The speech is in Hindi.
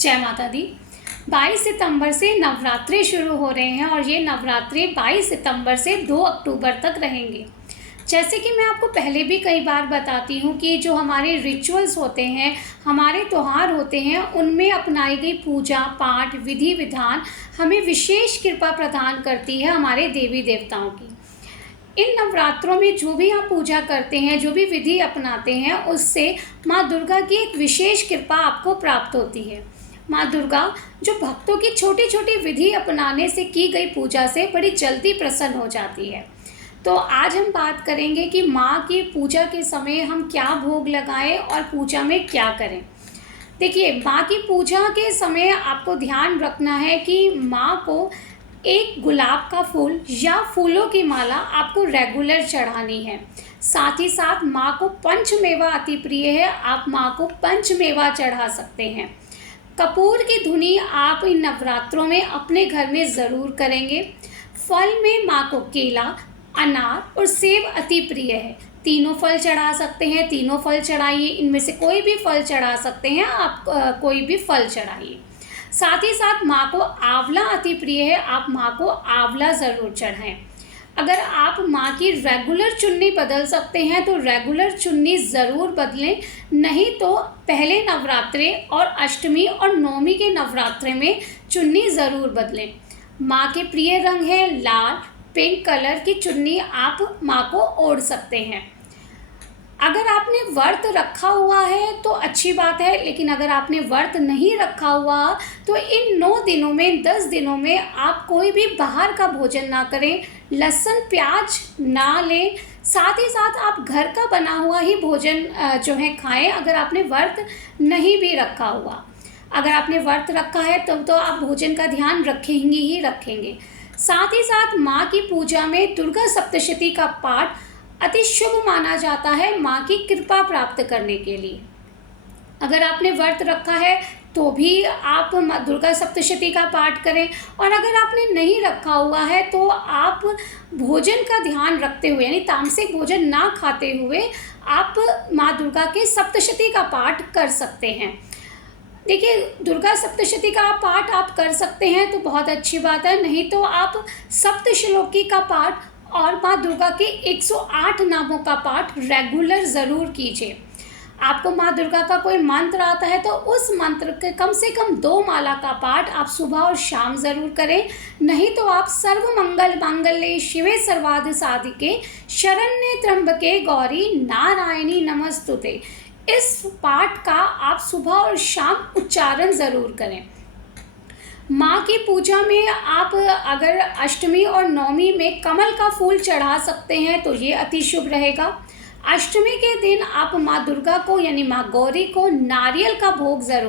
जय माता दी। 22 सितंबर से नवरात्रे शुरू हो रहे हैं और ये नवरात्रे 22 सितंबर से 2 अक्टूबर तक रहेंगे। जैसे कि मैं आपको पहले भी कई बार बताती हूँ कि जो हमारे रिचुअल्स होते हैं, हमारे त्योहार होते हैं, उनमें अपनाई गई पूजा पाठ विधि विधान हमें विशेष कृपा प्रदान करती है हमारे देवी देवताओं की। इन नवरात्रों में जो भी आप पूजा करते हैं, जो भी विधि अपनाते हैं, उससे माँ दुर्गा की एक विशेष कृपा आपको प्राप्त होती है। माँ दुर्गा जो भक्तों की छोटी छोटी विधि अपनाने से की गई पूजा से बड़ी जल्दी प्रसन्न हो जाती है। तो आज हम बात करेंगे कि माँ की पूजा के समय हम क्या भोग लगाएं और पूजा में क्या करें। देखिए, माँ की पूजा के समय आपको ध्यान रखना है कि माँ को एक गुलाब का फूल या फूलों की माला आपको रेगुलर चढ़ानी है। साथ ही साथ माँ को पंचमेवा अति प्रिय है, आप माँ को पंचमेवा चढ़ा सकते हैं। कपूर की धुनी आप इन नवरात्रों में अपने घर में ज़रूर करेंगे। फल में माँ को केला, अनार और सेब अति प्रिय है। तीनों फल चढ़ा सकते हैं, तीनों फल चढ़ाइए। इनमें से कोई भी फल चढ़ा सकते हैं आप, कोई भी फल चढ़ाइए। साथ ही साथ माँ को आंवला अति प्रिय है, आप माँ को आंवला ज़रूर चढ़ाएं। अगर आप माँ की रेगुलर चुन्नी बदल सकते हैं तो रेगुलर चुन्नी ज़रूर बदलें, नहीं तो पहले नवरात्रे और अष्टमी और नवमी के नवरात्रे में चुन्नी ज़रूर बदलें। माँ के प्रिय रंग है लाल, पिंक कलर की चुन्नी आप माँ को ओढ़ सकते हैं। अगर आपने व्रत रखा हुआ है तो अच्छी बात है, लेकिन अगर आपने व्रत नहीं रखा हुआ तो इन 9 दिनों में 10 दिनों में आप कोई भी बाहर का भोजन ना करें, लहसुन प्याज ना लें। साथ ही साथ आप घर का बना हुआ ही भोजन जो है खाएं अगर आपने व्रत नहीं भी रखा हुआ। अगर आपने व्रत रखा है तो आप भोजन का ध्यान रखेंगे ही रखेंगे। साथ ही साथ माँ की पूजा में दुर्गा सप्तशती का पाठ अति शुभ माना जाता है माँ की कृपा प्राप्त करने के लिए। अगर आपने व्रत रखा है तो भी आप माँ दुर्गा सप्तशती का पाठ करें, और अगर आपने नहीं रखा हुआ है तो आप भोजन का ध्यान रखते हुए, यानी तामसिक भोजन ना खाते हुए, आप माँ दुर्गा के सप्तशती का पाठ कर सकते हैं। देखिए, दुर्गा सप्तशती का पाठ आप कर सकते हैं तो बहुत अच्छी बात है, नहीं तो आप सप्तश्लोकी का पाठ और माँ दुर्गा के 108 नामों का पाठ रेगुलर ज़रूर कीजिए। आपको माँ दुर्गा का कोई मंत्र आता है तो उस मंत्र के कम से कम 2 माला का पाठ आप सुबह और शाम ज़रूर करें, नहीं तो आप सर्वमंगल मांगल्ये शिवे सर्वार्थ साधिके शरण्ये त्र्यंबके गौरी नारायणी नमस्तुते, इस पाठ का आप सुबह और शाम उच्चारण ज़रूर करें। माँ की पूजा में आप अगर अष्टमी और नवमी में कमल का फूल चढ़ा सकते हैं तो ये अति शुभ रहेगा। अष्टमी के दिन आप माँ दुर्गा को यानी माँ गौरी को नारियल का भोग ज़रूर